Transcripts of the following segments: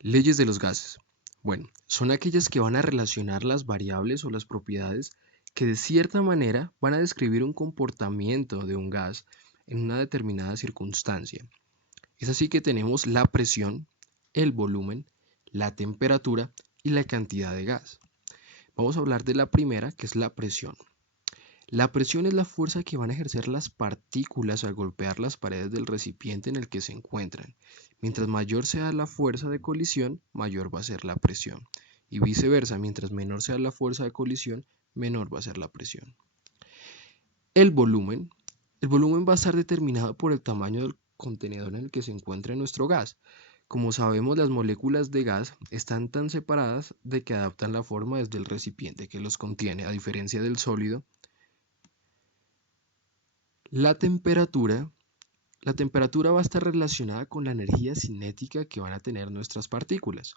Leyes de los gases. Bueno, son aquellas que van a relacionar las variables o las propiedades que de cierta manera van a describir un comportamiento de un gas en una determinada circunstancia. Es así que tenemos la presión, el volumen, la temperatura y la cantidad de gas. Vamos a hablar de la primera, que es la presión. La presión es la fuerza que van a ejercer las partículas al golpear las paredes del recipiente en el que se encuentran. Mientras mayor sea la fuerza de colisión, mayor va a ser la presión. Y viceversa, mientras menor sea la fuerza de colisión, menor va a ser la presión. El volumen. El volumen va a estar determinado por el tamaño del contenedor en el que se encuentra nuestro gas. Como sabemos, las moléculas de gas están tan separadas de que adaptan la forma desde el recipiente que los contiene, a diferencia del sólido. La temperatura va a estar relacionada con la energía cinética que van a tener nuestras partículas.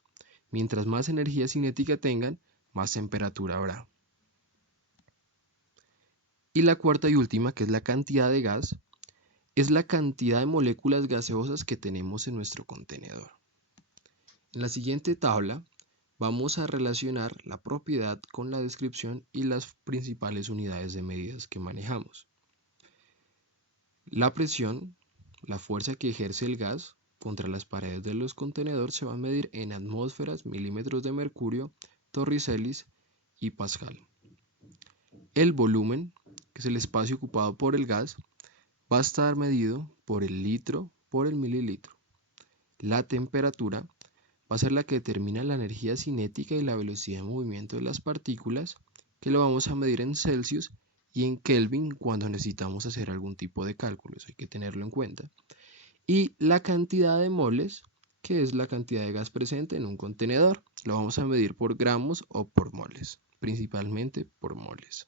Mientras más energía cinética tengan, más temperatura habrá. Y la cuarta y última, que es la cantidad de gas, es la cantidad de moléculas gaseosas que tenemos en nuestro contenedor. En la siguiente tabla vamos a relacionar la propiedad con la descripción y las principales unidades de medidas que manejamos. La presión, la fuerza que ejerce el gas contra las paredes de los contenedores, se va a medir en atmósferas, milímetros de mercurio, torricelis y pascal. El volumen, que es el espacio ocupado por el gas, va a estar medido por el litro por el mililitro. La temperatura va a ser la que determina la energía cinética y la velocidad de movimiento de las partículas, que lo vamos a medir en Celsius y en Kelvin cuando necesitamos hacer algún tipo de cálculos, hay que tenerlo en cuenta. Y la cantidad de moles, que es la cantidad de gas presente en un contenedor, lo vamos a medir por gramos o por moles, principalmente por moles.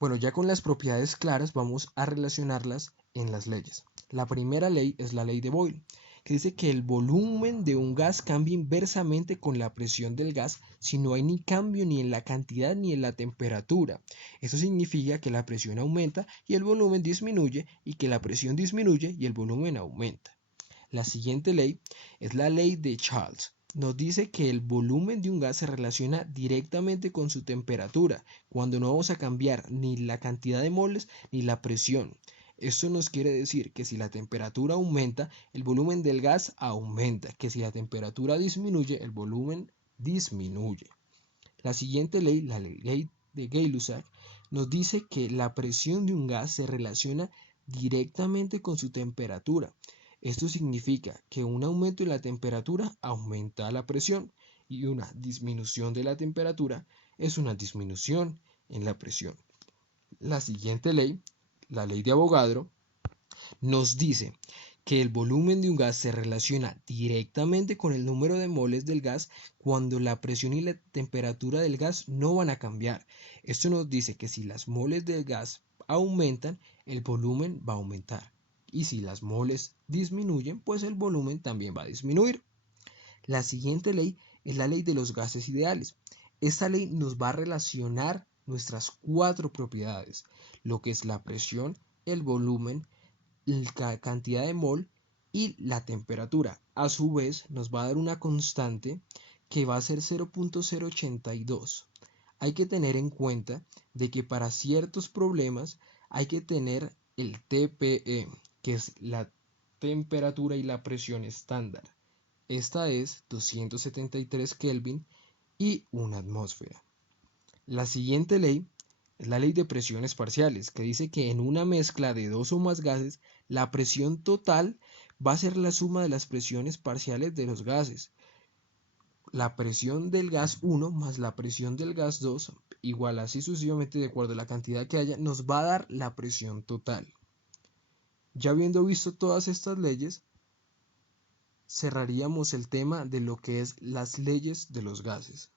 Bueno, ya con las propiedades claras vamos a relacionarlas en las leyes. La primera ley es la ley de Boyle, que dice que el volumen de un gas cambia inversamente con la presión del gas si no hay ni cambio ni en la cantidad ni en la temperatura. Eso significa que la presión aumenta y el volumen disminuye, y que la presión disminuye y el volumen aumenta. La siguiente ley es la ley de Charles. Nos dice que el volumen de un gas se relaciona directamente con su temperatura, cuando no vamos a cambiar ni la cantidad de moles ni la presión. Esto nos quiere decir que si la temperatura aumenta, el volumen del gas aumenta, que si la temperatura disminuye, el volumen disminuye. La siguiente ley, la ley de Gay-Lussac, nos dice que la presión de un gas se relaciona directamente con su temperatura. Esto significa que un aumento en la temperatura aumenta la presión, y una disminución de la temperatura es una disminución en la presión. La siguiente ley, la ley de Avogadro, nos dice que el volumen de un gas se relaciona directamente con el número de moles del gas cuando la presión y la temperatura del gas no van a cambiar. Esto nos dice que si las moles del gas aumentan, el volumen va a aumentar. Y si las moles disminuyen, pues el volumen también va a disminuir. La siguiente ley es la ley de los gases ideales. Esta ley nos va a relacionar nuestras cuatro propiedades, lo que es la presión, el volumen, la cantidad de mol y la temperatura. A su vez nos va a dar una constante que va a ser 0.082. Hay que tener en cuenta de que para ciertos problemas hay que tener el TPE, que es la temperatura y la presión estándar. Esta es 273 Kelvin y una atmósfera. La siguiente ley es la ley de presiones parciales, que dice que en una mezcla de dos o más gases, la presión total va a ser la suma de las presiones parciales de los gases. La presión del gas 1 más la presión del gas 2, igual así sucesivamente de acuerdo a la cantidad que haya, nos va a dar la presión total. Ya habiendo visto todas estas leyes, cerraríamos el tema de lo que es las leyes de los gases.